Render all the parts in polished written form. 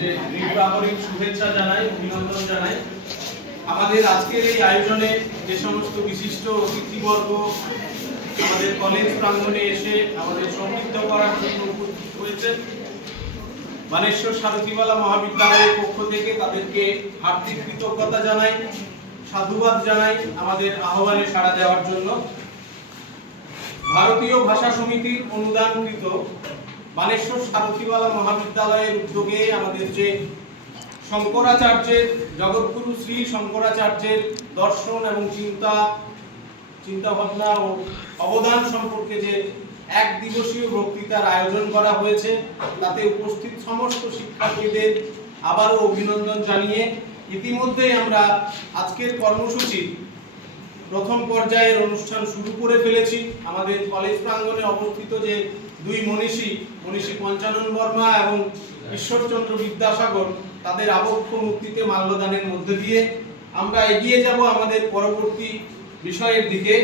যে দীর্ঘাবরী শুভেচ্ছা জানাই, অভিনন্দন জানাই। আমাদের আজকের এই আয়োজনে যে সমস্ত বিশিষ্ট অতিথিবর্গ আমাদের কলেজ প্রাঙ্গণে এসে আমাদের সমৃদ্ধ করার জন্য উপস্থিত হয়েছে, বানেশ্বর সারথীবালা মহাবিদ্যালয়ের পক্ষ থেকে তাদেরকে হার্দিক কৃতজ্ঞতা জানাই, সাধুবাদ জানাই আমাদের আহ্বানে সাড়া দেওয়ার জন্য। ভারতীয় ভাষা সমিতির অনুদানকৃত বানেশ্বর সারথীবালা মহাবিদ্যালয়ের উদ্যোগে আমাদের যে শঙ্করাচার্যের, জগৎগুরু শ্রী শঙ্করাচার্যের দর্শন এবং চিন্তা ভাবনা ও অবদান সম্পর্কে যে এক দিবসীয় বক্তৃতার আয়োজন করা হয়েছে, তাতে উপস্থিত সমস্ত শিক্ষার্থীদের আবারও অভিনন্দন জানিয়ে ইতিমধ্যেই আমরা আজকের কর্মসূচি প্রথম পর্যায়ের অনুষ্ঠান শুরু করে ফেলেছি। আমাদের কলেজ প্রাঙ্গণে অবস্থিত যে দুই মনীষী পঞ্চানন বর্মা এবং ঈশ্বরচন্দ্র বিদ্যাসাগর, তাদের আবক্ষ মূর্তিতে মাল্যদানের মধ্যে দিয়ে আমরা এগিয়ে যাব আমাদের পরবর্তী বিষয়ের দিকে।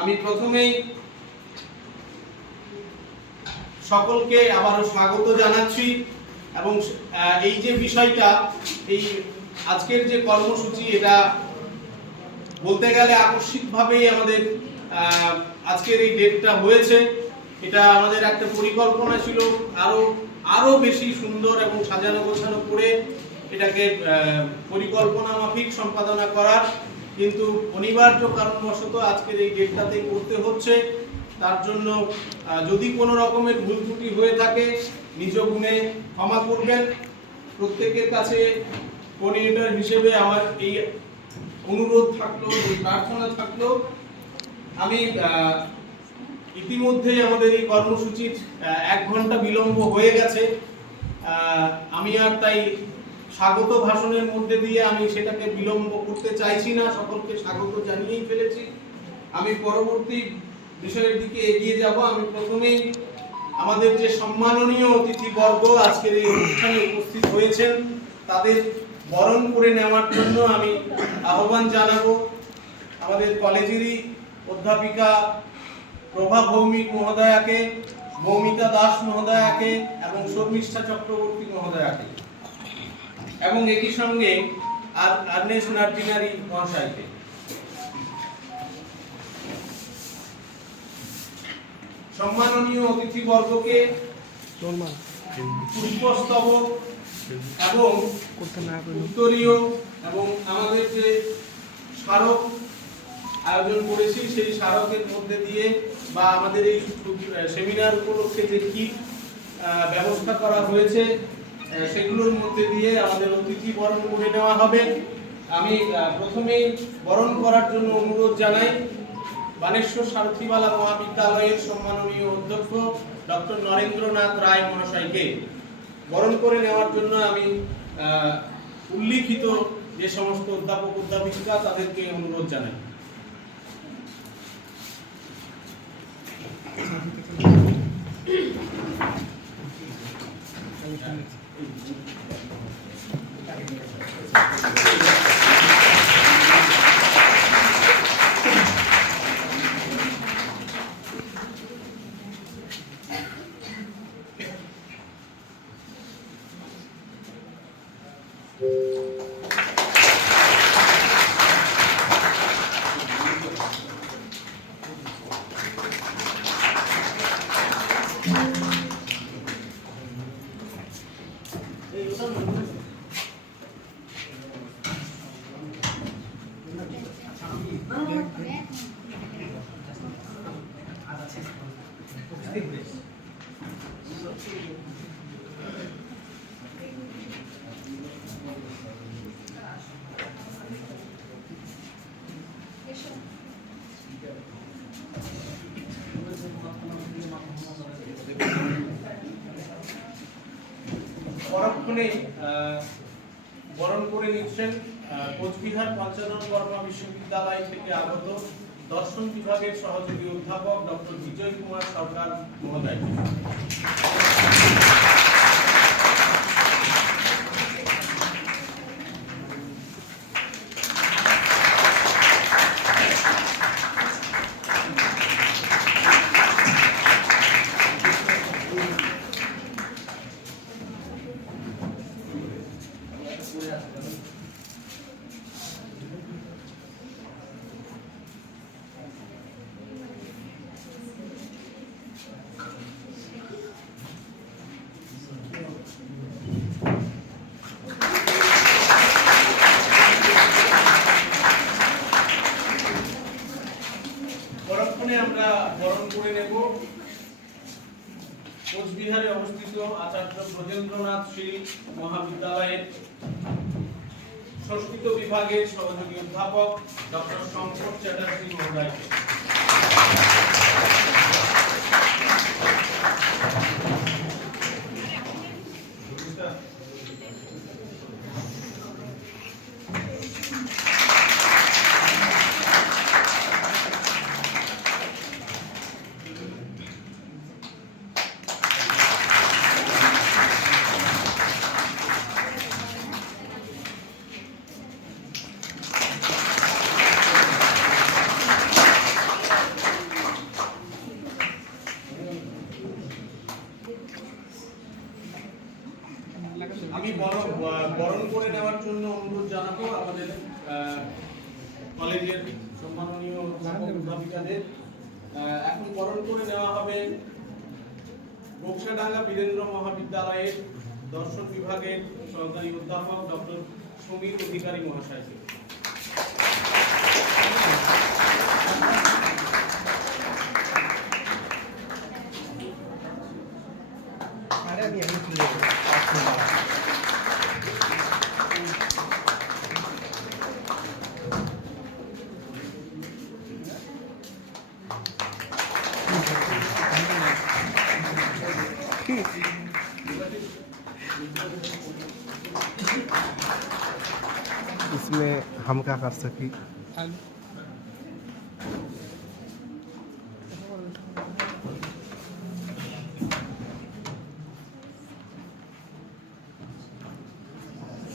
আমি প্রথমেই সকলকে আবারও স্বাগত জানাচ্ছি এবং এই যে বিষয়টা, এই আজকের যে কর্মসূচি, এটা বলতে গেলে আকস্মিকভাবেই আমাদের আজকের এই ডেটটা হয়েছে। এটা আমাদের একটা পরিকল্পনা ছিল আরো বেশি সুন্দর এবং সাজানো গোছানো করে এটাকে পরিকল্পনা মাফিক সম্পাদনা করার, কিন্তু অনিবার্য কারণবশত আজকের এই ডেটটাতেই করতে হচ্ছে। তার জন্য যদি কোনো রকমের ভুল ত্রুটি হয়ে থাকে নিজ গুণে ক্ষমা করবেন। প্রত্যেকের কাছে কোঅর্ডিনেটর হিসেবে আমার এই অনুরোধ থাকলো, প্রার্থনা থাকলো। আমি ইতিমধ্যে আমাদের এই কর্মসূচির 1 ঘন্টা বিলম্ব হয়ে গেছে। আমি আর তাই স্বাগত ভাষণের মধ্যে দিয়ে আমি সেটাকে বিলম্ব করতে চাইছি না, সকলকে স্বাগত জানিয়েই ফেলেছি। আমি পরবর্তী বিষয়ের দিকে এগিয়ে যাব। আমি প্রথমেই আমাদের যে সম্মাননীয় অতিথিবর্গ আজকের এই অনুষ্ঠানে উপস্থিত হয়েছেন, তাদের বরণ করে নেওয়ার জন্য আমি আহ্বান জানাবো আমাদের কলেজেরই অধ্যাপিকা প্রভা ভৌমিক মহোদয়াকে, মৌমিতা দাস মহোদয়াকে এবং শর্মিষ্ঠা চক্রবর্তী মহোদয়াকে, এবং একই সঙ্গে আর্নেস্ট নার্জিনারি মহাশয়কে। সম্মাননীয় অতিথিবর্গকে পুষ্পস্তবক এবং উত্তরীয় এবং আমাদের যে স্মারক আয়োজন করেছি সেই স্মারকের মধ্যে দিয়ে বা আমাদের এই সেমিনার উপলক্ষে যে কিট ব্যবস্থা করা হয়েছে সেগুলোর মধ্যে দিয়ে আমাদের অতিথি বরণ করে নেওয়া হবে। আমি প্রথমেই বরণ করার জন্য অনুরোধ জানাই বানেশ্বর সারথীবালা মহাবিদ্যালয়ের সম্মাননীয় অধ্যক্ষ ডক্টর নরেন্দ্রনাথ রায় মহাশয়কে। বরণ করে নেওয়ার জন্য আমি উল্লিখিত যে সমস্ত অধ্যাপক অধ্যাপিকা তাদেরকে অনুরোধ জানাই। পরক্ষণে বরণ করে নিচ্ছেন কোচবিহার পঞ্চানন বর্মা বিশ্ববিদ্যালয় থেকে আগত দর্শন বিভাগের সহযোগী অধ্যাপক ডক্টর বিজয় কুমার সরকার মহোদয়। আচার্য ব্রজেন্দ্রনাথ শীল মহাবিদ্যালয়ের সংস্কৃত বিভাগের সহযোগী অধ্যাপক ডক্টর শঙ্কর চ্যাটার্জি মহোদয়কে। আমি বরণ করে নেওয়ার জন্য অনুরোধ জানাবো আমাদের কলেজের সম্মাননীয় অধ্যাপিকাদের। এখন বরণ করে নেওয়া হবে বক্সাডাঙ্গা বীরেন্দ্র মহাবিদ্যালয়ের দর্শন বিভাগের সহকারী অধ্যাপক ডক্টর সমীর অধিকারী মহাশয়কে। इसमें हम क्या कर सकें?